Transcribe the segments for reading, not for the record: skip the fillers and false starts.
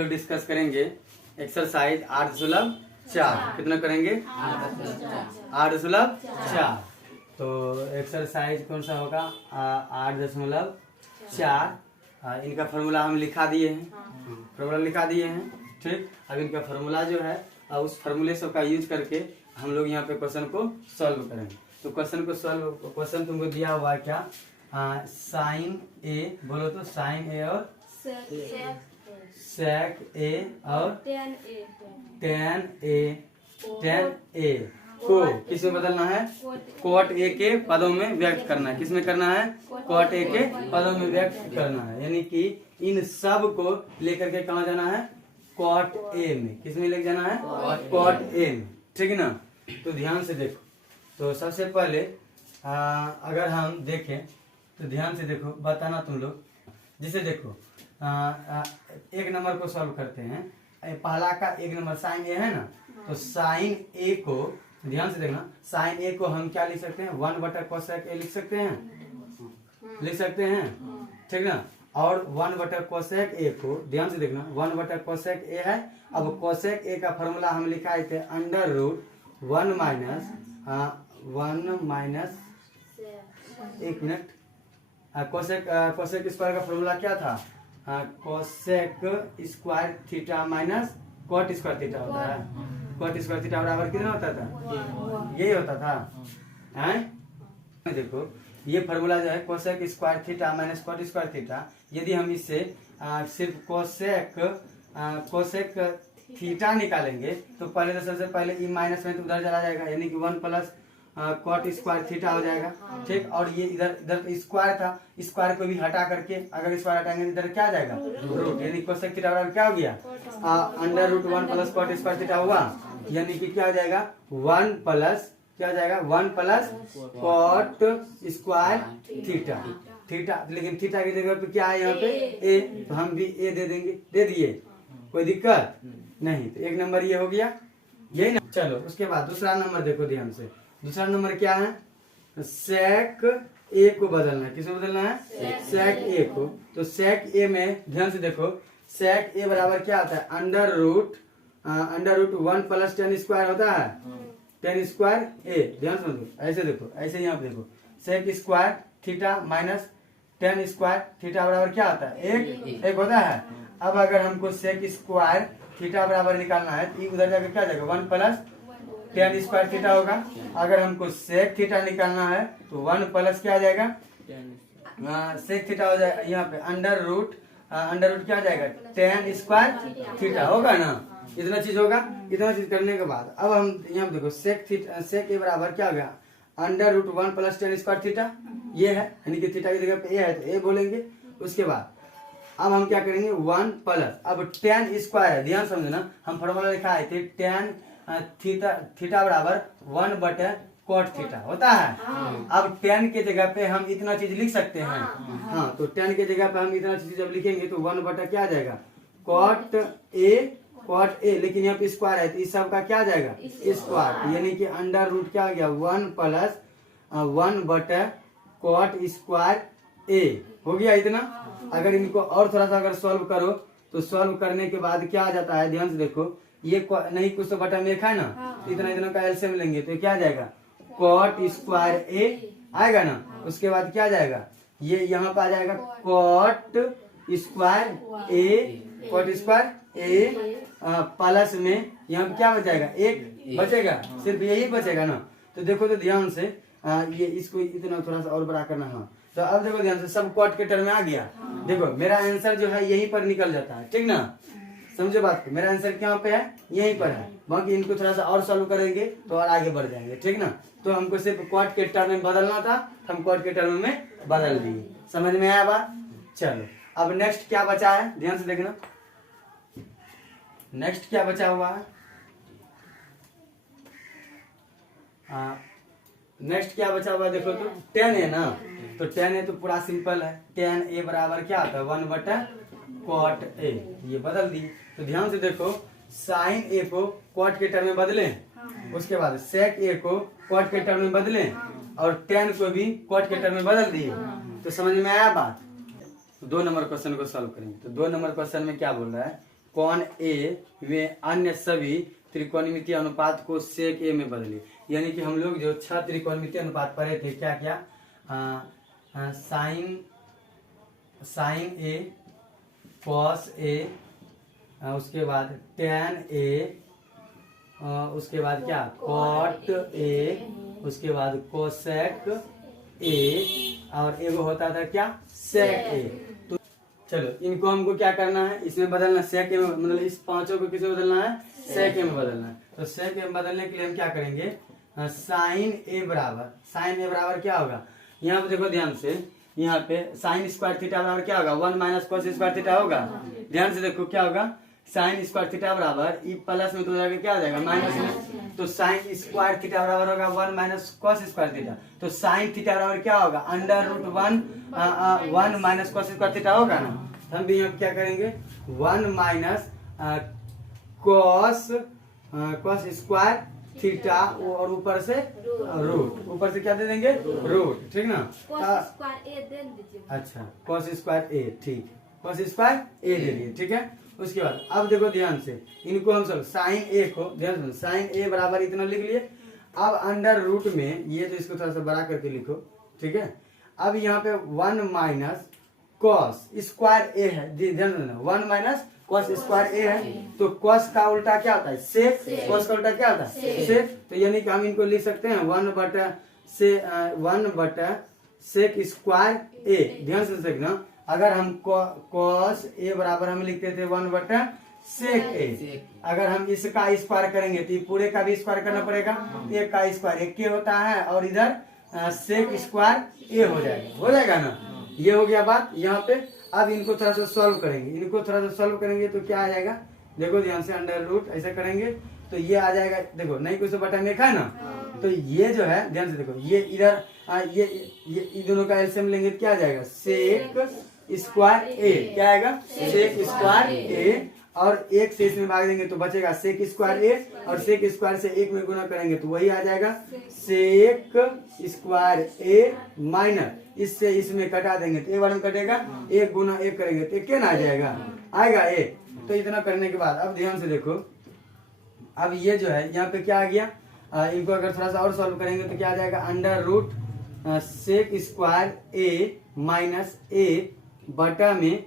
लोग डिस्कस करेंगे एक्सरसाइज 8.4। कितना करेंगे? 8.4। तो एक्सरसाइज कौन सा होगा? 8.4। इनका फार्मूला हम लिखा दिए हैं, फार्मूला लिखा दिए हैं। ठीक, अब इनका फार्मूला जो है उस फार्मूले सब का यूज करके हम लोग यहाँ पे क्वेश्चन को सॉल्व करेंगे। तो क्वेश्चन तुमको दिया हुआ है क्या? साइन ए, बोलो तो साइन ए और सेक ए और टेन ए को किस में बदलना है? कॉट ए के पदों में व्यक्त करना है। किस में करना है? कॉट ए के पदों में व्यक्त करना है। यानी कि इन सब को लेकर के कहाँ जाना है? कॉट ए में। किस में लेकर जाना है? कॉट ए में। ठीक है ना? तो ध्यान से देखो। तो सबसे पहले अगर हम देखें तो ध्यान से देखो, बताना तुम लोग। जिसे देखो एक नंबर को सॉल्व करते हैं। पहला का एक नंबर साइन ए है ना, तो साइन ए को ध्यान से देखना। साइन ए को हम क्या लिख सकते हैं? 1/cosec ए लिख सकते हैं, लिख सकते हैं। ठीक ना? और 1/cosec ए को ध्यान से देखना, 1/cosec ए है। अब cosec ए का फॉर्मूला हम लिखाए थे √1 माइनस एक मिनट, कोसेक स्क्वायर का फॉर्मूला क्या था? Cosec square theta minus cot square theta होता है। कॉट स्क्वायर थीटा बराबर कितना होता था? यही होता था। देखो ये फॉर्मूला जो है cosec square theta minus cot square theta, यदि हम इससे सिर्फ कोसेक थीटा निकालेंगे तो पहले तो सबसे पहले ई माइनस में तो उधर चला जाएगा, यानी कि 1 प्लस कॉट स्क्वायर थीटा हो जाएगा। ठीक, और ये इधर स्क्वायर था, स्क्वायर को भी हटा करके अगर स्क्वायर हटाएंगे इधर क्या आ जाएगा? रूट, यानी कोसेक थीटा बराबर क्या हो गया? √1 प्लस कॉट स्क्वायर थीटा हुआ, यानी कि क्या हो जाएगा? 1 प्लस क्या हो जाएगा? 1 plus cot square theta. Theta, लेकिन थीटा की जगह पे क्या है यहाँ पे? ए, तो हम भी ए दे देंगे। दे दिए, कोई दिक्कत नहीं। तो एक नंबर ये हो गया, यही ना। चलो उसके बाद दूसरा नंबर देखो ध्यान से। दूसरा नंबर क्या है? सेक ए को बदलना है। किसमें बदलना है? सेक ए को। तो सेक ए में ध्यान से देखो, सेक ए बराबर क्या होता है? √1 प्लस टेन स्क्वायर होता है, टेन स्क्वायर ए। ध्यान से देखो, ऐसे देखो, ऐसे यहाँ पे देखो, sec square theta minus tan square theta बराबर क्या होता है? एक होता है। अब अगर हमको सेक स्क्वायर थीटा बराबर निकालना है तो उधर जाकर क्या जाएगा? 1 प्लस टेन स्क्वायर थीटा होगा। अगर हमको सेक थीटा निकालना है तो 1 प्लस क्या आ जाएगा? सेक थीटा हो जाएगा यहाँ पे अंडर रूट क्या आ जाएगा? टेन स्क्वायर थीटा होगा ना। इतना चीज होगा। इतना चीज करने के बाद अब हम यहाँ पे देखो सेक ए बराबर क्या हो गया? √1 प्लस टेन स्क्वायर थीटा, ये है, यानी कि थीटा की जगह पे ए है तो ए बोलेंगे। उसके बाद अब हम क्या करेंगे? 1 प्लस, अब टेन स्क्वायर है, ध्यान समझना, हम फॉर्मूला लिखा है टेन थीटा बराबर 1/cot थीटा होता है। अब टेन के जगह पे हम इतना चीज लिख सकते हैं। हाँ, तो टेन के जगह पे हम इतना चीज जब लिखेंगे तो 1/ क्या आ जाएगा? cot ए, लेकिन यहाँ पे स्क्वायर है तो इस सब का क्या आ जाएगा? स्क्वायर, यानी कि अंडर रूट क्या आ गया? 1 प्लस 1/cot स्क्वायर ए हो गया इतना। अगर इनको और थोड़ा सा अगर सॉल्व करो तो सॉल्व करने के बाद क्या आ जाता है? ध्यान से देखो, ये नहीं कुछ तो बटा में है ना, तो इतना का एलसीएम लेंगे तो क्या आ जाएगा? कॉट स्क्वायर ए आएगा ना। उसके बाद क्या आ जाएगा? ये यहाँ पे आ जाएगा कॉट स्क्वायर ए, कॉट स्क्वायर ए प्लस में यहाँ पे क्या बचेगा? एक बचेगा, सिर्फ यही बचेगा ना। तो देखो तो ध्यान से ये इसको इतना थोड़ा सा और बड़ा करना है। तो अब देखो ध्यान से, सब कॉट के टर्म में आ गया। देखो मेरा आंसर जो है यहीं पर निकल जाता है। ठीक ना? समझो बात को, मेरा आंसर क्या पे है? यहीं पर है। बाकी इनको थोड़ा सा और सॉल्व करेंगे तो और आगे बढ़ जाएंगे। ठीक ना? तो हमको सिर्फ कॉट के टर्म में बदलना था, तो हम कॉट के टर्म में बदल दिए। समझ में आया बात? चलो अब नेक्स्ट क्या बचा है? ध्यान से देखना, नेक्स्ट क्या बचा हुआ है? नेक्स्ट क्या बचा हुआ है? देखो तो 10 है ना, तो 10 है तो पूरा सिंपल है। 10 ए बराबर क्या आता है? 1/cot ए, ये बदल दी। तो ध्यान से देखो, साइन ए को कॉट के टर्म में बदलें, उसके बाद सेक ए को कॉट के टर्म में बदलें, और 10 को भी कॉट के टर्म में बदल दिए। तो समझ में आया बात? 2 नंबर क्वेश्चन को सॉल्व करेंगे। तो 2 नंबर क्वेश्चन में क्या बोल रहा है कॉन ए में अन्य सभी त्रिकोणमितीय अनुपात को सेक ए में बदले। यानी कि हम लोग जो 6 त्रिकोणमितीय अनुपात पढ़े थे, क्या क्या, साइन ए, कॉस ए, उसके बाद टेन ए, उसके बाद क्या कॉट ए, उसके बाद कोसेक ए, और एगो होता था क्या सेक ए। तो चलो इनको हमको क्या करना है, इसमें बदलना सेक ए में, मतलब इस पांचों को किसे बदलना है, सेक ए में बदलना है। तो सेक ए में बदलने के लिए हम क्या करेंगे, साइन ए बराबर क्या होगा, यहाँ पे देखो ध्यान से, यहाँ पे साइन स्क्वायर थीटा बराबर क्या होगा, 1 माइनस कॉस स्क्वायर थीटा होगा। ध्यान से देखो क्या होगा, साइन स्क्वायर थीटा बराबर ई प्लस में तो जाकर क्या हो जाएगा माइनस में, तो साइन स्क्वायर थीटा बराबर होगा 1 माइनस कॉस स्क्वायर थीटा। तो साइन थीटा बराबर क्या होगा, under root 1 minus cos square theta होगा ना। हम भी यहाँ क्या करेंगे, 1 माइनस कॉस स्क्वायर थीटा और ऊपर से रूट, ऊपर से क्या दे देंगे रूट, ठीक ना। अच्छा कॉस स्क्वायर ए, ठीक, कॉस स्क्वायर ए दे दिए, ठीक है। उसके बाद अब देखो ध्यान से, इनको हम सब साइन ए को ध्यान से, साइन ए बराबर इतना लिख लिए। अब अंडर रूट में ये तो इसको थोड़ा सा बड़ा करके लिखो, ठीक है। अब यहाँ पे 1 माइनस कॉस स्क्वायर ए है, ध्यान देना, 1 माइनस कॉस स्क्वायर ए है, तो कॉस का उल्टा क्या होता है सेक, कॉस का उल्टा क्या होता है सेक। तो यानी कि हम इनको लिख सकते हैं 1 बटा सेक स्क्वायर ए। ध्यान से देखना, अगर हम कॉस ए बराबर हम लिखते थे 1 बटा सेक ए, अगर हम इसका स्क्वायर करेंगे तो पूरे का भी स्क्वायर करना पड़ेगा, एक का स्क्वायर एक के होता है, और इधर सेक स्क्वायर ए हो जाएगा ना। ये हो गया बात यहाँ पे। अब इनको थोड़ा सा सॉल्व करेंगे, तो क्या आ जाएगा, देखो ध्यान से, अंडर रूट ऐसे करेंगे तो ये आ जाएगा, देखो नहीं कुछ बटन देखा है ना, तो ये जो है ध्यान से देखो, ये इधर ये दोनों का एलसीएम लेंगे तो क्या आ जाएगा, सेक स्क्वायर ए, क्या आएगा सेक स्क्वायर ए, और एक से इसमें भाग देंगे तो बचेगा सेक स्क्वायर ए, और सेक स्क्वायर से एक में गुना करेंगे तो वही आ जाएगा सेक स्क्वायर ए माइनस, इससे इसमें कटा देंगे तो ए वाले में कटेगा, एक गुना एक करेंगे तो क्या ना आ जाएगा, आएगा एक। तो इतना करने के बाद अब ध्यान से देखो, अब ये जो है यहाँ पे क्या आ गया, इनको अगर थोड़ा सा और सॉल्व करेंगे तो क्या आ जाएगा, under root sec square A minus ए बटा में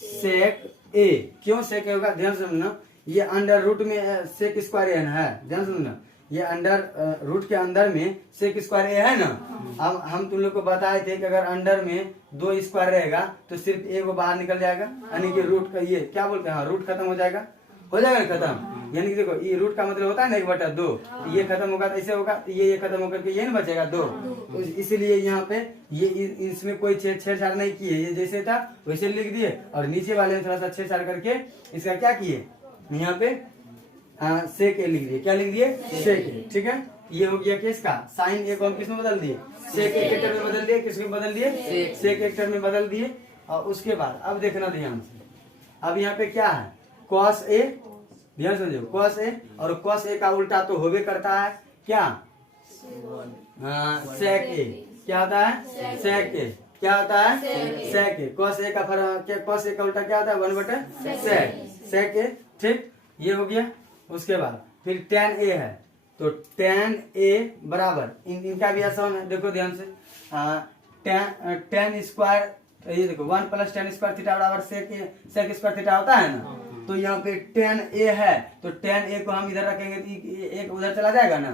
सेक ए। क्यों सेक ए होगा, ध्यान से समझना, ये अंडर रूट में सेक स्क्वायर ए है, ध्यान से समझना, ये अंडर रूट के अंदर में सेक स्क्वायर ए है ना। अब हम तुम लोग को बताए थे कि अगर अंडर में 2 स्क्वायर रहेगा तो सिर्फ ए को बाहर निकल जाएगा, यानी कि रूट का ये क्या बोलते हैं, रूट खत्म हो जाएगा खत्म। यानी कि देखो ये रूट का मतलब होता है ना 1/2, ये खत्म होगा तो ऐसे होगा, तो ये खत्म होकर के ये नहीं बचेगा 2, तो इसीलिए यहाँ पे ये इसमें कोई छेड़छाड़ नहीं किए, ये जैसे था वैसे लिख दिए, और नीचे वाले में थोड़ा सा छेड़छाड़ करके इसका क्या किए, यहाँ पे सेक ए लिख दिए, क्या लिख दिए सेक ए, ठीक है। ये हो गया किसका, साइन ए को हम किसमें बदल दिए, सेक ए के टर्म में बदल दिए, किसमें बदल दिए सेक ए के टर्म में बदल दिए। और उसके बाद अब देखना ध्यान से, अब यहाँ पे क्या है कॉस ए, ध्यान समझो कॉस ए, और कॉस ए का उल्टा तो होबे करता है क्या, सेक ए, क्या होता है सेक ए, क्या होता है सेक ए, कॉस ए का फर्क, कॉस ए का उल्टा क्या होता है 1 बटा सेक ए, ठीक। ये हो गया। उसके बाद फिर टेन ए है, तो टेन ए बराबर इनका भी आसान है, देखो ध्यान से, टेन स्क्वायर, ये देखो 1 प्लस टेन स्क्वायर थीटा बराबर सेक स्क्वायर थीटा होता है ना। तो यहाँ पे टेन ए है, तो टेन ए को हम इधर रखेंगे तो एक उधर चला जाएगा ना,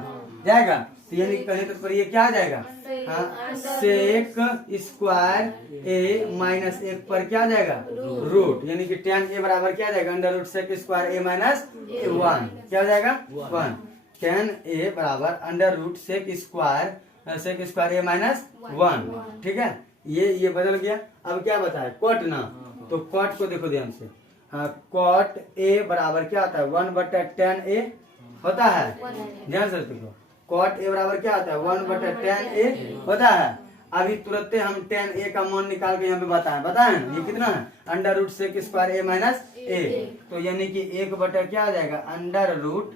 जाएगा, तो यानी कहें तो ये क्या आ जाएगा, सेक स्क्वायर ए माइनस 1 पर क्या आ जाएगा रूट, यानी कि टेन ए बराबर क्या आ जाएगा under root sec square A minus 1, क्या हो जाएगा 1। टेन ए बराबर under root sec square A minus 1, ठीक है। ये बदल गया। अब क्या बताया कॉट ना, तो कॉट को देखो ध्यान से, कॉट ए बराबर क्या होता है 1 बटा टेन ए होता है, ध्यान से देखो, कॉट ए बराबर क्या होता है 1 बटा टेन ए होता है। अभी तुरंत हम टेन ए का मान निकाल के यहाँ पे बताएं ये कितना है under root sec square A minus A, तो यानी कि 1 बटा क्या आ जाएगा under root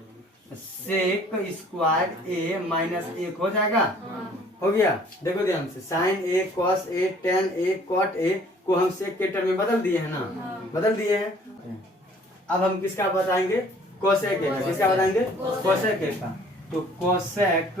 sec square A minus 1 हो जाएगा, हो गया। देखो ध्यान से, sine A cos A tan A cot A को हम सेक के टर्म में बदल दिए हैं ना, बदल दिए हैं। अब हम किसका बताएंगे, कोसेक ए का। किसका बताएंगे, कोसेक ए का। तो कोसेक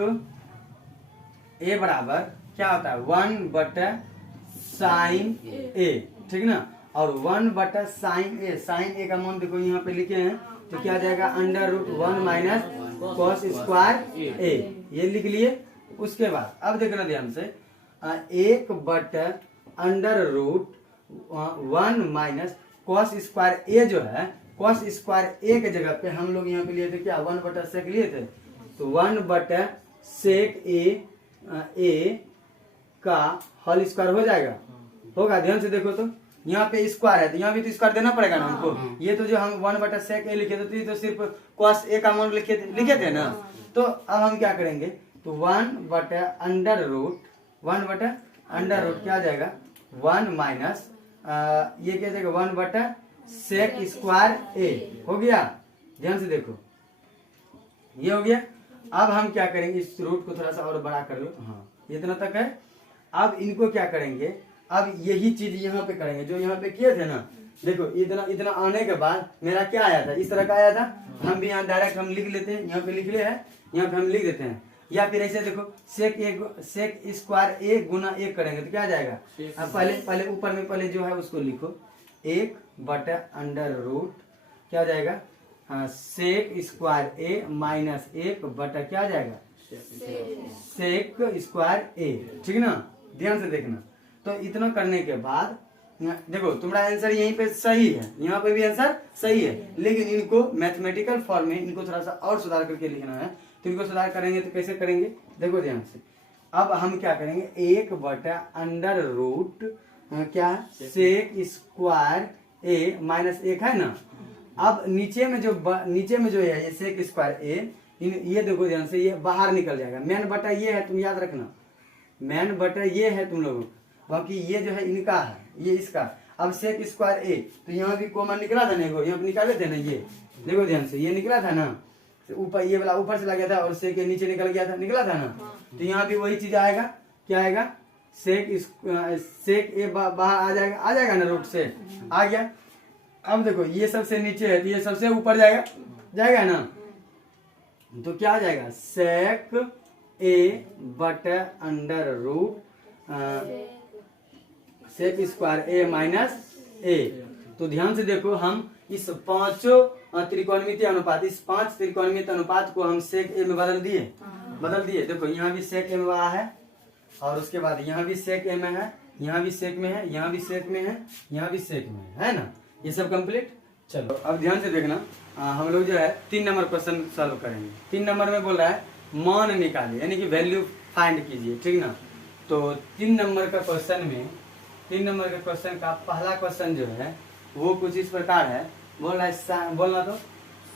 ए बराबर क्या होता है, 1/sin ए, ठीक ना। और 1/sin ए, साइन ए का मान देखो यहाँ पे लिखे हैं, तो क्या जाएगा √1 - cos स्क्वायर ए, ये लिख लिए। उसके बाद अब देखना ध्यान से, 1/√1 - cos स्क्वायर ए जो है, cos स्क्वायर ए के जगह पे हम लोग यहाँ पे लिए थे क्या, 1/sec लिए थे। तो 1/sec ए का होल स्क्वायर हो जाएगा, होगा। ध्यान से देखो, तो यहाँ पे स्क्वायर है तो यहाँ भी तो स्क्वायर देना पड़ेगा ना हमको। ये तो जो हम 1/sec ए लिखे थे, तो ये तो सिर्फ cos ए का मान लिखे थे ना। तो अब हम क्या करेंगे, तो 1/√1 क्या आ जाएगा, 1 - ये क्या जाएगा 1/sec स्क्वायर ए, हो गया। ध्यान से देखो, ये हो गया। अब हम क्या करेंगे, इस रूट को थोड़ा सा और बड़ा कर लो, हाँ इतना तक है। अब इनको क्या करेंगे, अब यही चीज यहाँ पे करेंगे जो यहाँ पे किए थे ना। देखो इतना इतना आने के बाद मेरा क्या आया था, इस तरह का आया था। हम भी यहाँ डायरेक्ट हम लिख लेते हैं, यहाँ पे लिख लिया है, यहाँ पे हम लिख देते हैं। या फिर ऐसे देखो, सेक स्क्वायर ए गुना 1 करेंगे तो क्या आ जाएगा। अब पहले ऊपर में पहले जो है उसको लिखो, 1/√, क्या जाएगा, सेक स्क्वायर ए माइनस 1 क्या आ जाएगा, सेक स्क्वायर ए, ठीक ना। ध्यान से देखना। तो इतना करने के बाद देखो तुम्हारा आंसर यहीं पे सही है, यहाँ पे भी आंसर सही है, लेकिन इनको मैथमेटिकल फॉर्म में इनको थोड़ा सा और सुधार करके लिखना है। तो इनको सुधार करेंगे तो कैसे करेंगे, देखो ध्यान से। अब हम क्या करेंगे, 1/√, क्या सेक स्क्वायर ए माइनस 1 है ना। अब नीचे में जो है ये सेक स्क्वायर ए, ये देखो ध्यान से, ये बाहर निकल जाएगा। मेन बटा ये है, तुम याद रखना, मेन बटा ये है तुम लोगों, बाकी ये जो है इनका है, ये इसका। अब सेक स्क्वायर ए, तो यहाँ भी कॉमन निकला था ना, यहाँ पे निकाले थे ना, ये देखो ध्यान से, ये निकला था ना, ऊपर ये वाला ऊपर से लग गया था और सेक के नीचे निकला था ना। तो यहाँ भी वही चीज आएगा, क्या आएगा, सेक ए बाहर आ जाएगा ना, रूट से आ गया। अब देखो ये सबसे नीचे है तो ये सबसे ऊपर जाएगा ना। तो क्या आ जाएगा, सेक ए बटा √, सेक स्क्वायर ए माइनस ए। तो ध्यान से देखो, हम इस पांचों त्रिकोणमितीय अनुपात, इस 5 त्रिकोणमितीय अनुपात को हम सेक ए में बदल दिए। देखो यहाँ भी सेक ए में है, और उसके बाद यहाँ भी सेक ए में है, यहाँ भी सेक में है, यहाँ भी सेक में है, यहाँ भी सेक में है ना। ये सब कंप्लीट। चलो अब ध्यान से देखना, हम लोग जो है 3 नंबर क्वेश्चन सॉल्व करेंगे। 3 नंबर में बोल रहा है मान निकालिए, यानी कि वैल्यू फाइंड कीजिए, ठीक ना। तो 3 नंबर का क्वेश्चन में, 3 नंबर के क्वेश्चन का पहला क्वेश्चन जो है वो कुछ इस प्रकार है। बोल रहा है, बोलना तो,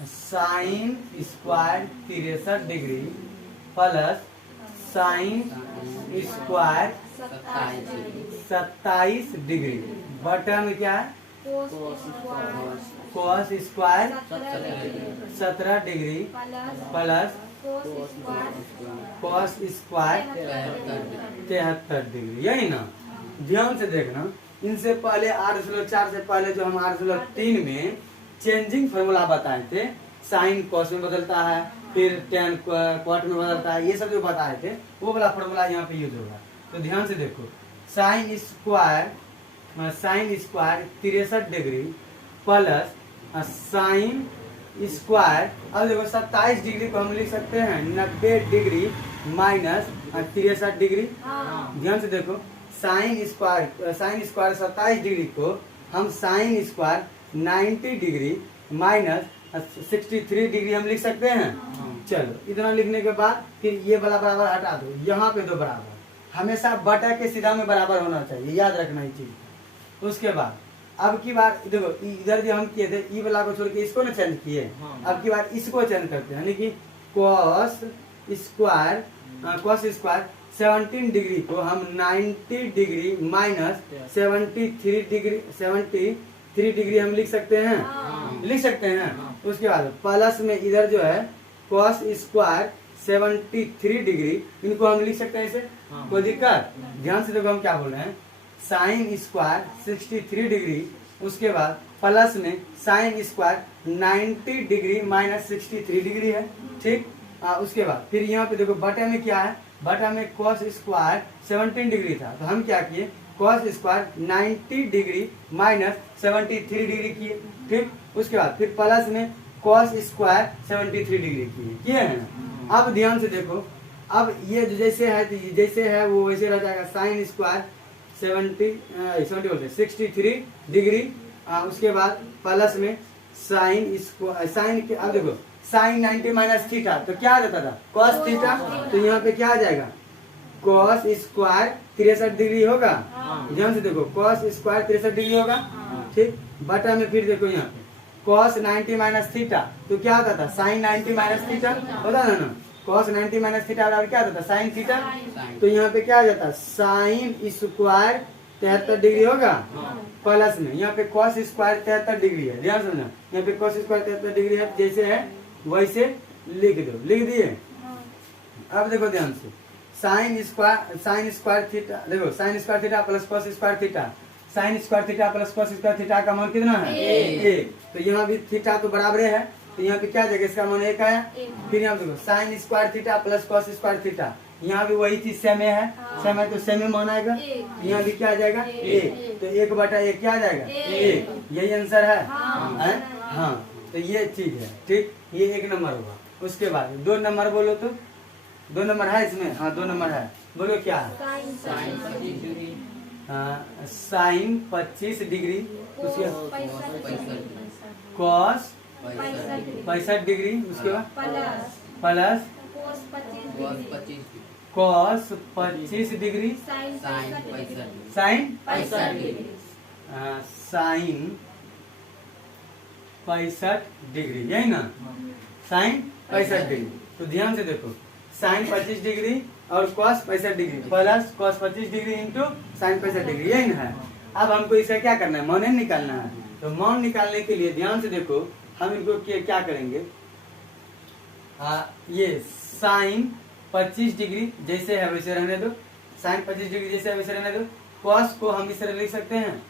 sine square 63 degree plus sine square 27 degree बटा में क्या है, cos square 17 degree plus cos square 73 degree, यही ना। ध्यान से देखना, इनसे पहले 8.4 से पहले जो हम 8.3 में चेंजिंग फॉर्मूला बताए थे, साइन कॉस में बदलता है, फिर टेन क्वाट में बदलता है, ये सब जो बताए थे वो वाला फॉर्मूला यहाँ पे यूज होगा। तो ध्यान से देखो, sine square 63 degree plus sine square, अब देखो 27 डिग्री को हम लिख सकते हैं 90 डिग्री माइनस 63 डिग्री। ध्यान से देखो, साइन स्क्वायर 27 डिग्री को हम sine square 90 degree minus 63 degree हम लिख सकते हैं। चलो इतना लिखने के बाद फिर ये वाला बराबर हटा दो, यहाँ पे दो बराबर, हमेशा बटा के सीधा में बराबर होना चाहिए, याद रखना ये चीज। उसके बाद अब की बार देखो, इधर जो हम किए थे ई वाला को छोड़ के इसको ना चेंज किए, अब की बार इसको चेंज करते हैं, यानी कि कॉस स्क्वायर 17 डिग्री को हम 90 डिग्री माइनस 73 डिग्री हम लिख सकते हैं। उसके बाद प्लस में इधर जो है कॉस स्क्वायर 73 डिग्री, इनको हम लिख सकते हैं ऐसे, कोई दिक्कत। ध्यान से देखो हम क्या बोल रहे हैं, साइन स्क्वायर 63 डिग्री, उसके बाद प्लस में sine square 90 degree minus 63 degree है, ठीक। उसके बाद फिर यहाँ पे देखो बटा में क्या है, बटा में कॉस स्क्वायर 17 डिग्री था, तो हम क्या किए, cos square 90 degree minus 73 degree किए, ठीक। उसके बाद फिर प्लस में कॉस स्क्वायर 73 डिग्री किए है ना। अब ध्यान से देखो, अब ये जैसे है वो वैसे रह जाएगा, साइन स्क्वायर 63 डिग्री, उसके बाद प्लस में साइन के, अब देखो साइन 90 माइनस थीटा, तो क्या आ जाता था, कॉस थीटा, तो यहाँ पे क्या आ जाएगा, कॉस स्क्वायर 63 डिग्री होगा। ध्यान से देखो, कॉस स्क्वायर 63 डिग्री होगा, ठीक। बटा में फिर देखो यहाँ पे कॉस 90 माइनस थीटा, तो क्या आता था, साइन 90 माइनस थीटा होता था ना, कॉस 90 माइनस थीटा बराबर क्या आता था, साइन थीटा, तो यहाँ पे क्या आ जाता, साइन स्क्वायर 73 डिग्री होगा, प्लस में यहाँ पे कॉस स्क्वायर 73 डिग्री है, ध्यान समझना, यहाँ पे कॉस स्क्वायर 73 डिग्री है, जैसे है वैसे लिख दो, लिख दिए। अब देखो ध्यान से, साइन स्क्वायर थीटा, देखो sign square theta plus cos square theta, sign square theta plus cos square theta का मान कितना है, एक, तो यहाँ भी थीटा तो बराबर है, तो यहाँ पे क्या जाएगा, इसका मान 1 आया। फिर यहाँ देखो sign square theta plus cos square theta, यहाँ भी वही चीज सेम है, सेम है तो सेम ही मान आएगा, यहाँ भी क्या आ जाएगा, 1, तो 1/1 क्या आ जाएगा, 1, यही आंसर है। हाँ, तो ये ठीक है, ठीक, ये 1 नंबर होगा। उसके बाद 2 नंबर बोलो, तो 2 नंबर है इसमें, हाँ 2 नंबर है, बोलो क्या है, साइन 25 डिग्री, उसके कॉस 65 डिग्री, उसके बाद plus cos 25 degree sine 65 degree, यही ना, साइन 65 डिग्री। तो ध्यान से देखो, साइन 25 डिग्री और cos 65 degree plus cos 25 degree into sine 65 degree, यही ना है। अब हमको इसका क्या करना है, मान निकालना है, तो मान निकालने के लिए ध्यान से देखो, हम इनको क्या करेंगे, ये साइन 25 डिग्री जैसे है वैसे रहने दो, साइन 25 डिग्री जैसे है वैसे रहने दो। कॉस को हम इस तरह लिख सकते हैं,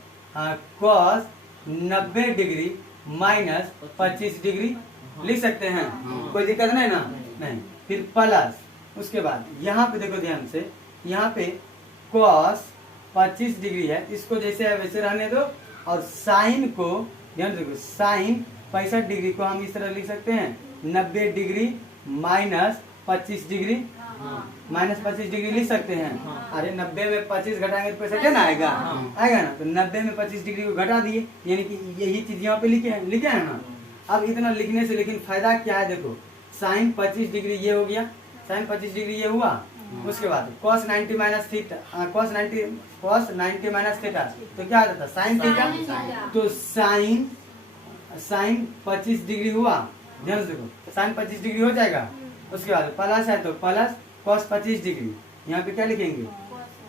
कॉस 90 डिग्री माइनस 25 डिग्री लिख सकते हैं, कोई दिक्कत नहीं ना, नहीं। फिर प्लस, उसके बाद यहाँ पे देखो ध्यान से, यहाँ पे कॉस 25 डिग्री है, इसको जैसे है वैसे रहने दो, और साइन को ध्यान से देखो, साइन 65 डिग्री को हम इस तरह लिख सकते हैं, 90 degree minus 25 degree, minus 25 degree लिख सकते हैं। अरे 90 में 25 घटाएंगे तो पैसा क्या ना आएगा, आएगा ना, तो 90 में 25 डिग्री को घटा दिए, यानी कि यही चीज यहाँ पे लिखे है ना। अब इतना लिखने से लेकिन फायदा क्या है, देखो साइन 25 डिग्री ये हो गया, साइन 25 डिग्री ये हुआ, उसके बाद cos 90 minus theta, cos 90 minus theta, तो क्या आ जाता, साइन थीटा, तो साइन 25 डिग्री हुआ, ध्यान से देखो, साइन 25 डिग्री हो जाएगा। उसके बाद प्लस है तो प्लस cos 25 डिग्री, यहाँ पे क्या लिखेंगे,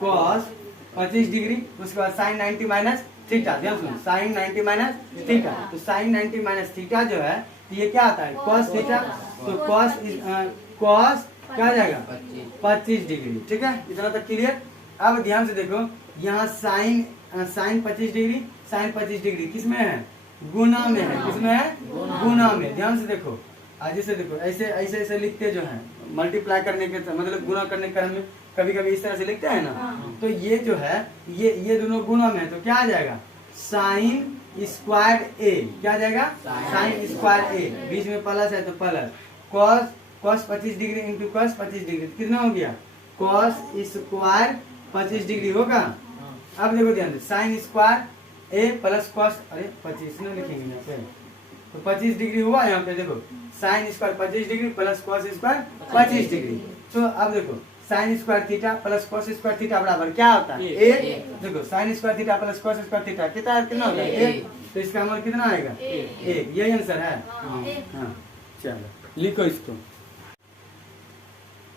cos 25 डिग्री, उसके बाद साइन 90 माइनस थीटा, ध्यान सुनो, साइन 90 माइनस थीटा, तो साइन 90 माइनस थीटा जो है, तो ये क्या आता है, cos थीटा, तो cos क्या आ जाएगा, 25 डिग्री, ठीक है, इतना तक क्लियर। अब ध्यान से देखो, यहाँ साइन 25 डिग्री, साइन 25 डिग्री किसमें है, गुना में है, किसमें है, गुना में। ध्यान से देखो, जैसे देखो ऐसे लिखते जो है, मल्टीप्लाई करने के मतलब गुना करने क्रम में कभी कभी इस तरह से लिखते हैं ना, तो ये जो है ये दोनों गुना में है, तो क्या आ जाएगा, साइन स्क्वायर ए, क्या आ जाएगा, साइन स्क्वायर ए, बीच में प्लस है तो plus cos 25 degree into cos 25 degree, कितना हो गया, cos स्क्वायर 25 डिग्री होगा। अब देखो ध्यान से, साइन स्क्वायर ए प्लस cos, अरे 25 ना लिखेंगे यहाँ पे, तो 25 डिग्री हुआ, यहाँ पे देखो sine square 25 degree plus cos square 25 degree. तो अब देखो sign square theta plus cos square theta बराबर क्या होता है, 1। देखो sign square theta plus cos square theta कितना होता है, 1, तो इसका मान कितना आएगा, 1, यही आंसर है। हाँ चलो लिखो इसको।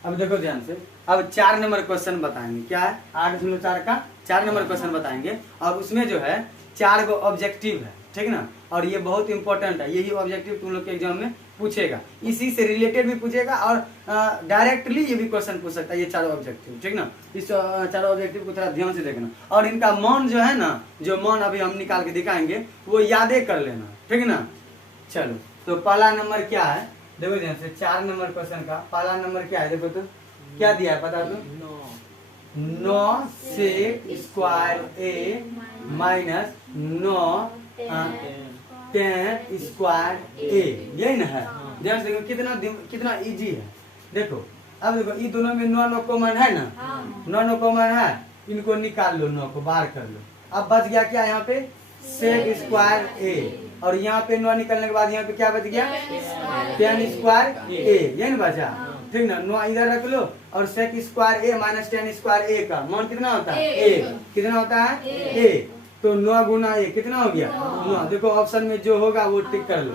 अब देखो ध्यान से, अब 4 नंबर क्वेश्चन बताएंगे, क्या है 8.4 का 4 नंबर क्वेश्चन बताएंगे, और उसमें जो है 4 गो ऑब्जेक्टिव है, ठीक ना, और ये बहुत इंपॉर्टेंट है, यही ऑब्जेक्टिव तुम लोग के एग्जाम में पूछेगा, इसी से रिलेटेड भी पूछेगा, और डायरेक्टली ये भी क्वेश्चन पूछ सकता है, ये 4 ऑब्जेक्टिव, ठीक ना। इस 4 ऑब्जेक्टिव को थोड़ा ध्यान से देखना, और इनका मान जो है ना, जो मान अभी हम निकाल के दिखाएंगे वो यादें कर लेना, ठीक ना। चलो तो पहला नंबर क्या है, देखो ध्यान से 4 नंबर क्वेश्चन का पहला नंबर क्या है, देखो तो क्या दिया है बता दो। 9 सेक स्क्वायर ए माइनस 9 10 स्क्वायर ए, यही ना है। ध्यान से देखो कितना इजी है। देखो अब देखो ये दोनों में 9 कॉमन है ना, 9 कॉमन है, इनको निकाल लो, 9 को बाहर कर लो। अब बच गया क्या यहाँ पे सेक स्क्वायर ए, और यहाँ पे 9 निकलने के बाद यहाँ पे क्या बच गया 10 स्क्वायर ए, यही ना बचा, ठीक ना। 9 इधर रख लो और सेक स्क्वायर ए माइनस 10 स्क्वायर ए का मान कितना होता है ए, कितना होता है ए, तो 9 गुना ए कितना हो गया 9। देखो ऑप्शन में जो होगा वो टिक कर लो।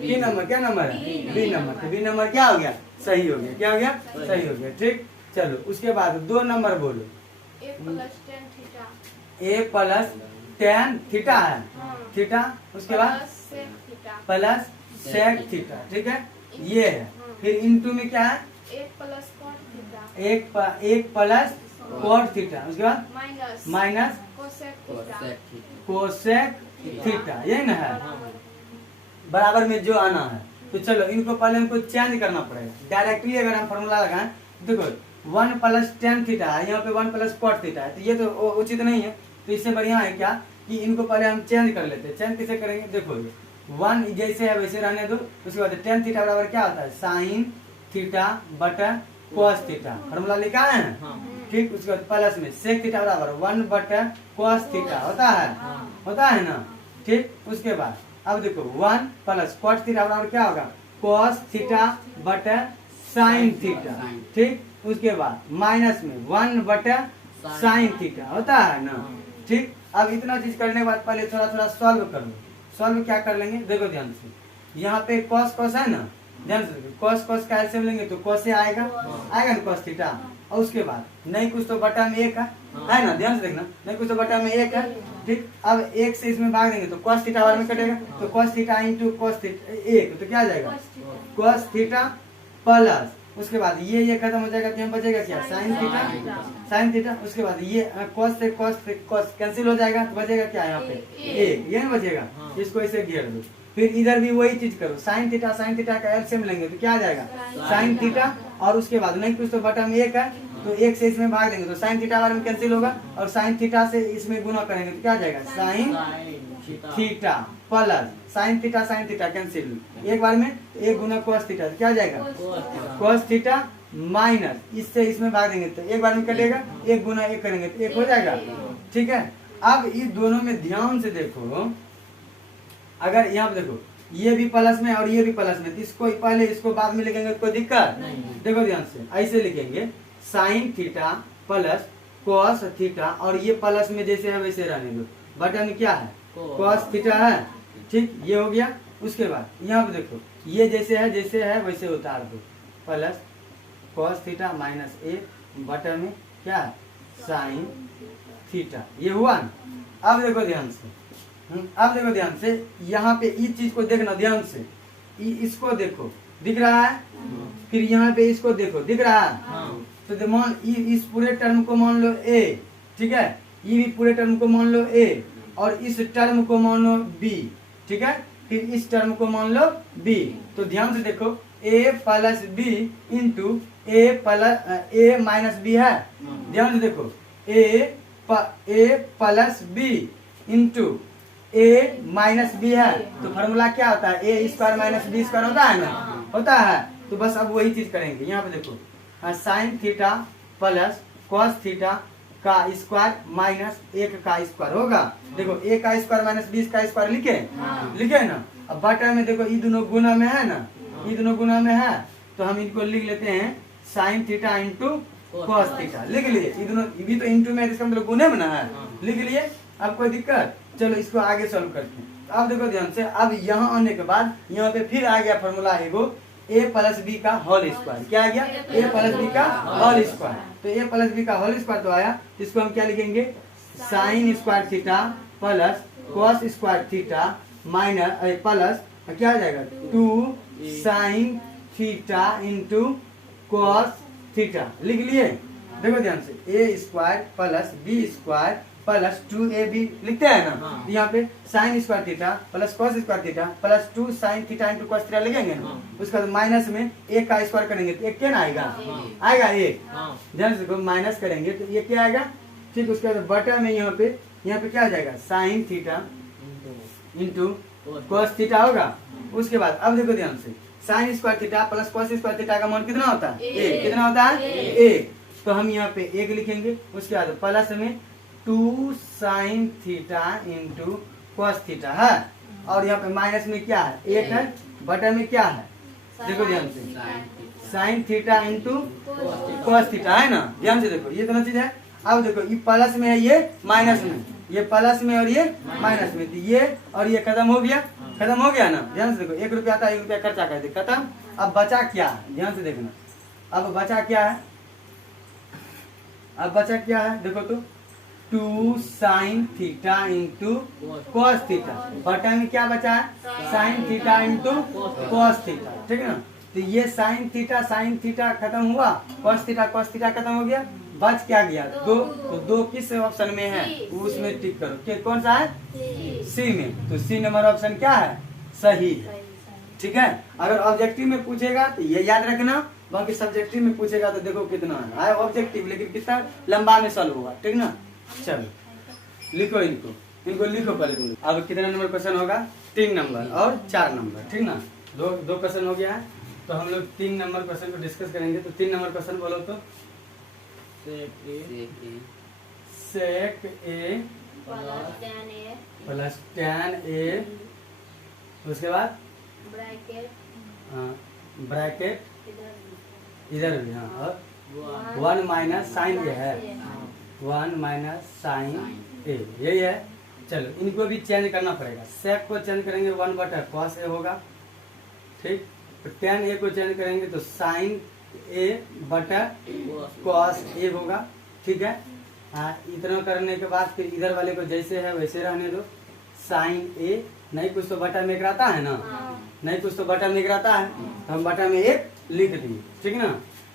बी नंबर क्या नंबर है बी नंबर, तो बी नंबर क्या हो गया सही हो गया, क्या हो गया सही हो गया, ठीक। चलो उसके बाद 2 नंबर बोलो। ए प्लस 10 थीटा है, थीटा उसके बाद प्लस सेक थीटा, ठीक है ये है। फिर इनटू में क्या है एक प्लस कॉट थीटा, उसके बाद माइनस कोसेक थीटा, यही ना है बराबर में जो आना है। तो चलो इनको पहले हमको चेंज करना पड़ेगा। डायरेक्टली अगर हम फॉर्मूला लगाएं, देखो 1 प्लस 10 थीटा है, यहाँ पे 1 प्लस कॉट थीटा है, तो ये तो उचित नहीं है। तो इससे बढ़िया है क्या कि इनको पहले हम चेंज कर लेते हैं। चेंज कैसे करेंगे, देखो 1 जैसे है वैसे रहने दो। उसके बाद 10 थीटा बराबर क्या होता है साइन थीटा बटा कॉस थीटा, फॉर्मूला लिखा है ठीक। उसके बाद प्लस में सेक थीटा बराबर 1 बटा कॉस थीटा होता है ना, ठीक। उसके बाद अब देखो 1 प्लस कॉट थीटा बराबर क्या होगा कॉस थीटा बटा साइन थीटा, ठीक। उसके बाद माइनस में 1 बटा साइन थीटा होता है ना, ठीक। अब इतना चीज करने के बाद पहले थोड़ा सॉल्व कर लो। सॉल्व क्या कर लेंगे, देखो ध्यान से, यहाँ पे कॉस कॉस है ना, ध्यान से कॉस कॉस का एलसीएम लेंगे तो कॉस से आएगा ना कॉस थीटा। और उसके बाद नहीं कुछ तो बटा में 1 है ना, ध्यान से देखना, नहीं कुछ तो बटा में 1 है, ठीक। अब 1 से इसमें भाग देंगे तो कॉस थीटा बार में कटेगा, तो cos theta into cos theta 1, तो क्या आ जाएगा कॉस थीटा प्लस, उसके बाद ये खत्म हो जाएगा, क्या बचेगा क्या साइन थीटा। उसके बाद ये कॉस से कॉस कैंसिल हो जाएगा, तो बचेगा क्या यहाँ पे 1, ये ना बचेगा। इसको ऐसे घेर दो। फिर इधर भी वही चीज करो, साइन थीटा का एलसीएम लेंगे तो क्या आ जाएगा साइन थीटा, और उसके बाद नहीं कुछ तो बटा में 1 है, तो 1 से इसमें भाग देंगे तो साइन थीटा बार में कैंसिल होगा, और साइन थीटा से इसमें गुना करेंगे तो क्या आ जाएगा sine theta plus sine theta cancel एक बार में 1 गुना कॉस थीटा, क्या आ जाएगा कॉस थीटा माइनस इससे इसमें भाग देंगे तो एक बार में कटेगा, 1 गुना 1 करेंगे तो 1 हो जाएगा, ठीक है। अब इस दोनों में ध्यान से देखो, अगर यहाँ पे देखो ये भी प्लस में और ये भी प्लस में, तो इसको पहले इसको बाद में लिखेंगे कोई दिक्कत नहीं। देखो ध्यान से ऐसे लिखेंगे sine theta plus cos theta, और ये प्लस में जैसे है वैसे रहने दो, बटन में क्या है कॉस थीटा है, ठीक ये हो गया। उसके बाद यहाँ पे देखो ये जैसे है वैसे उतार दो, प्लस कॉस थीटा माइनस ए बटन में क्या है साइन थीटा, ये हुआ ना। अब देखो ध्यान से यहाँ पे इस चीज को देखना ध्यान से, इसको देखो दिख रहा है, फिर यहाँ पे इसको देखो दिख रहा है, तो मान इस पूरे टर्म को मान लो a, ठीक है, ये भी पूरे टर्म को मान लो a, और इस टर्म को मान लो b, ठीक है, फिर इस टर्म को मान लो b। तो ध्यान से देखो a plus b into a minus b है, ध्यान से देखो a plus b into a minus B है, तो फॉर्मूला क्या होता है A square minus B square होता है ना, होता है। तो बस अब वही चीज करेंगे। यहाँ पे देखो sine theta plus cos theta का स्क्वायर माइनस 1 का स्क्वायर होगा। देखो a का स्क्वायर माइनस 20 का स्क्वायर लिखे ना। अब बटा में देखो ये दोनों गुना में है ना, ये दोनों गुना में है, तो हम इनको लिख लेते हैं sign theta into cos theta, लिख लिए। ये दोनों भी तो इंटू में, इसका मतलब गुने में ना है, लिख लिए। अब कोई दिक्कत, चलो इसको आगे सॉल्व करते हैं। अब देखो ध्यान से, अब यहाँ आने के बाद यहाँ पे फिर आ गया फॉर्मूला एगो a प्लस बी का होल स्क्वायर, क्या आ गया a प्लस बी का होल स्क्वायर। तो a प्लस बी का होल स्क्वायर तो आया, इसको हम क्या लिखेंगे sine square theta plus cos square theta minus plus क्या आ जाएगा 2 sine theta into cos theta, लिख लिए। देखो ध्यान से a square plus B square plus 2ab लिखते हैं ना। हाँ। तो यहाँ पे sine square theta plus cos square theta plus 2 sine theta into cos theta लिखेंगे ना। हाँ। उसके बाद माइनस में एक का स्क्वायर करेंगे तो एक क्या ना आएगा, हाँ। आएगा एक। हाँ। ध्यान से देखो माइनस करेंगे तो ये क्या आएगा, ठीक। उसके बाद बटा में यहाँ पे क्या आ जाएगा, sign theta into cos theta होगा। उसके बाद अब देखो ध्यान से, sign square theta plus cos square theta का मान कितना होता है, एक। कितना होता है, एक। तो हम यहाँ पे एक लिखेंगे। उसके बाद प्लस में 2 sine theta into cos theta है, और यहाँ पे माइनस में क्या है, एक है। बटा में क्या है, देखो ध्यान से, sign theta into cos theta है ना। ध्यान से देखो ये दोनों चीज है। अब देखो ये प्लस में है, ये माइनस में, ये प्लस में और ये माइनस में, तो ये और ये खत्म हो गया, खत्म हो गया ना। ध्यान से देखो 1 रुपया था, 1 रुपया खर्चा कर दे, खत्म। अब बचा क्या है, ध्यान से देखना, अब बचा क्या है, अब बचा क्या है, देखो तो 2 sine theta into cos theta. बटा में क्या बचा है, sign theta into cos theta, ठीक है ना। तो ये साइन थीटा खत्म हुआ, कॉस थीटा खत्म हो गया, बच क्या गया, दो। तो दो किस ऑप्शन में है, उसमें टिक करो कि कौन सा है, सी में। तो सी नंबर ऑप्शन क्या है, सही है, ठीक है। अगर ऑब्जेक्टिव में पूछेगा तो ये याद रखना, बाकी सब्जेक्टिव में पूछेगा तो देखो कितना है ऑब्जेक्टिव, लेकिन कितना लंबा में सॉल्व होगा, ठीक ना। चलो लिखो इनको लिखो पहले तुम। अब कितना नंबर क्वेश्चन होगा, 3 नंबर और 4 नंबर, ठीक ना। दो क्वेश्चन हो गया है, तो हम लोग 3 नंबर क्वेश्चन को डिस्कस करेंगे। तो 3 नंबर क्वेश्चन बोलो तो, सेक ए प्लस tan a, उसके बाद ब्रैकेट इधर भी, हाँ, और 1 माइनस साइन ए है, 1 माइनस साइन ए, यही है। चलो इनको भी चेंज करना पड़ेगा, सेक को चेंज करेंगे 1 बटा कॉस ए होगा, ठीक। तो tan ए को चेंज करेंगे तो साइन ए बटा कॉस ए होगा, ठीक है। हाँ, इतना करने के बाद फिर इधर वाले को जैसे है वैसे रहने दो, साइन ए, नहीं कुछ तो बटा में गिराता है ना, नहीं कुछ तो बटा में गिराता है, तो हम बटा में 1 लिख दिए, ठीक ना।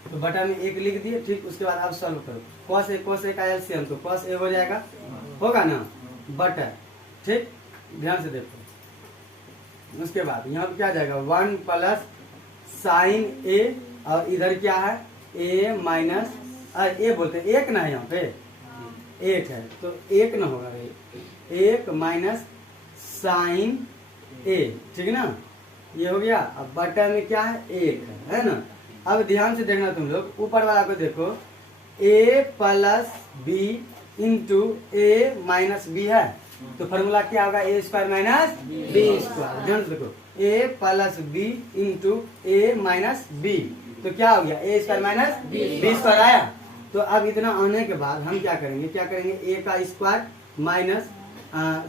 तो बटा में 1 लिख दिए, ठीक। उसके बाद आप सॉल्व करो, कॉस ए का एलसीएम तो कॉस ए हो जाएगा, होगा ना, बटा, ठीक। ध्यान से देखो, उसके बाद यहाँ पे क्या जाएगा, 1 प्लस साइन ए, और इधर क्या है, ए माइनस ए बोलते हैं, 1 ना है यहाँ पे, 1 है तो 1 ना होगा, 1 माइनस साइन ए, ठीक ना, ये हो गया। अब बटा में क्या है, 1 है ना। अब ध्यान से देखना तुम लोग, ऊपर वाला को देखो, a plus B into A minus B है, तो फॉर्मूला क्या होगा, A square minus B square. ध्यान से देखो, a plus B into A minus B, तो क्या हो गया, A square minus B square आया। तो अब इतना आने के बाद हम क्या करेंगे, ए का स्क्वायर माइनस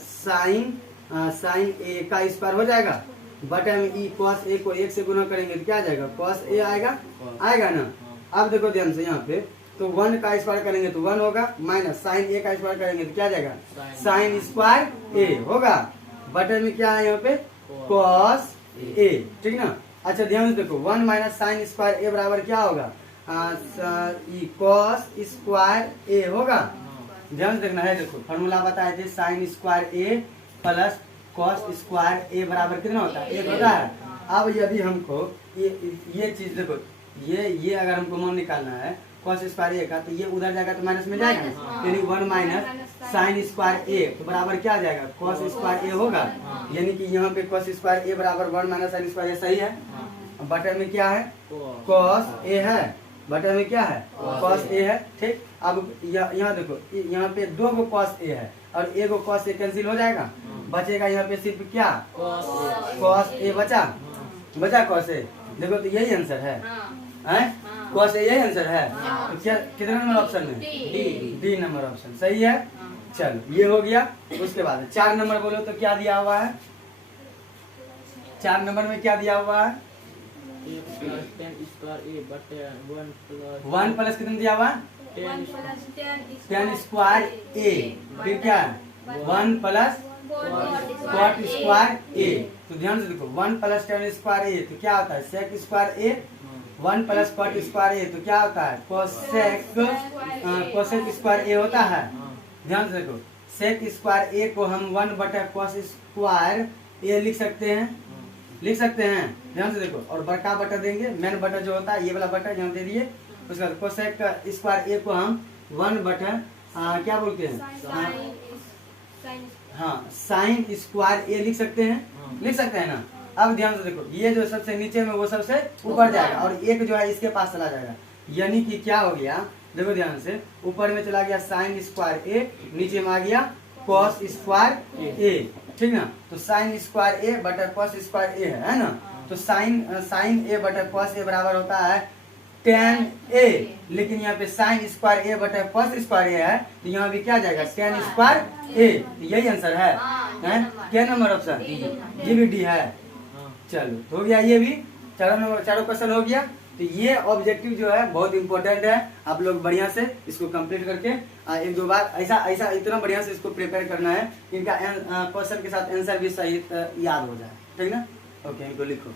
साइन ए का स्क्वायर हो जाएगा, बटा में ई कॉस ए को 1 से गुना करेंगे तो क्या आ जाएगा, कॉस ए आएगा ना। अब देखो ध्यान से यहाँ पे, तो 1 का स्क्वायर करेंगे तो 1 होगा, माइनस साइन ए का स्क्वायर करेंगे तो क्या आ जाएगा, साइन स्क्वायर ए होगा, बटा में क्या है यहाँ पे, कॉस ए, ठीक ना। अच्छा ध्यान से देखो, 1 माइनस साइन स्क्वायर ए बराबर क्या होगा, कॉस स्क्वायर ए होगा। ध्यान से देखना है, देखो फॉर्मूला बताए थे, साइन स्क्वायर ए प्लस कॉस स्क्वायर ए बराबर कितना होता है, 1 होता है। अब यदि हमको ये चीज देखो, ये अगर हमको मान निकालना है कॉस स्क्वायर ए का, तो ये उधर जाएगा तो माइनस में जाएगा, यानी 1 माइनस साइन स्क्वायर ए तो बराबर क्या आ जाएगा, कॉस स्क्वायर ए होगा। यानी कि यहाँ पे कॉस स्क्वायर ए बराबर 1 माइनस साइन स्क्वायर ए सही है। बटा में क्या है, कॉस ए है, बटा में क्या है, कॉस ए है, ठीक। अब यहाँ देखो, यहाँ पे 2 गो कॉस ए है और 1 गो कॉस ए कैंसिल हो जाएगा, बचेगा यहाँ पे सिर्फ क्या, कॉस ए बचा कॉस ए। देखो तो यही आंसर है, कॉस ए यही आंसर है। तो क्या कितना नंबर ऑप्शन में, डी नंबर ऑप्शन सही है। चलो ये हो गया। उसके बाद 4 नंबर बोलो तो क्या दिया हुआ है, 4 नंबर में क्या दिया हुआ है, 1 प्लस कितना दिया हुआ, 10 स्क्वायर ए, फिर क्या है 1 प्लस कॉट स्क्वायर ए। तो ध्यान से देखो, 1 प्लस 10 स्क्वायर ए तो क्या होता है, सेक स्क्वायर ए, 1 प्लस कॉट स्क्वायर ए तो क्या होता है, कोसेक स्क्वायर ए होता है। ध्यान से देखो, सेक स्क्वायर ए को हम 1 बटा कॉस स्क्वायर ए लिख सकते हैं, लिख सकते हैं, ध्यान से देखो। और बटा बटा देंगे, मेन बटा जो होता है ये वाला बटा यहाँ दे दिए। उसके बाद कोसेक स्क्वायर ए को हम 1 बटा क्या बोलते हैं, हाँ साइन स्क्वायर ए लिख सकते हैं, लिख सकते हैं ना। अब ध्यान से देखो, ये जो सबसे नीचे में वो सबसे ऊपर जाएगा और एक जो है इसके पास चला जाएगा, यानी कि क्या हो गया, देखो ध्यान से, ऊपर में चला गया साइन स्क्वायर ए, नीचे में आ गया कॉस स्क्वायर ए, ठीक ना। तो साइन स्क्वायर ए बटा कॉस स्क्वायर ए है ना। तो साइन ए बटा कॉस ए बराबर होता है tan ए, लेकिन यहाँ पे साइन स्क्वायर ए बटा कॉस स्क्वायर ए है, तो यहाँ भी क्या जाएगा tan स्क्वायर ए। यही आंसर है, क्या नंबर ऑप्शन, ये भी डी है। चलो हो गया, ये भी चारों क्वेश्चन हो गया। तो ये ऑब्जेक्टिव जो है बहुत इंपॉर्टेंट है, आप लोग बढ़िया से इसको कंप्लीट करके एक दो बार ऐसा इतना बढ़िया से इसको प्रिपेयर करना है, इनका क्वेश्चन के साथ आंसर भी सही याद हो जाए, ठीक ना। ओके, इनको लिखो।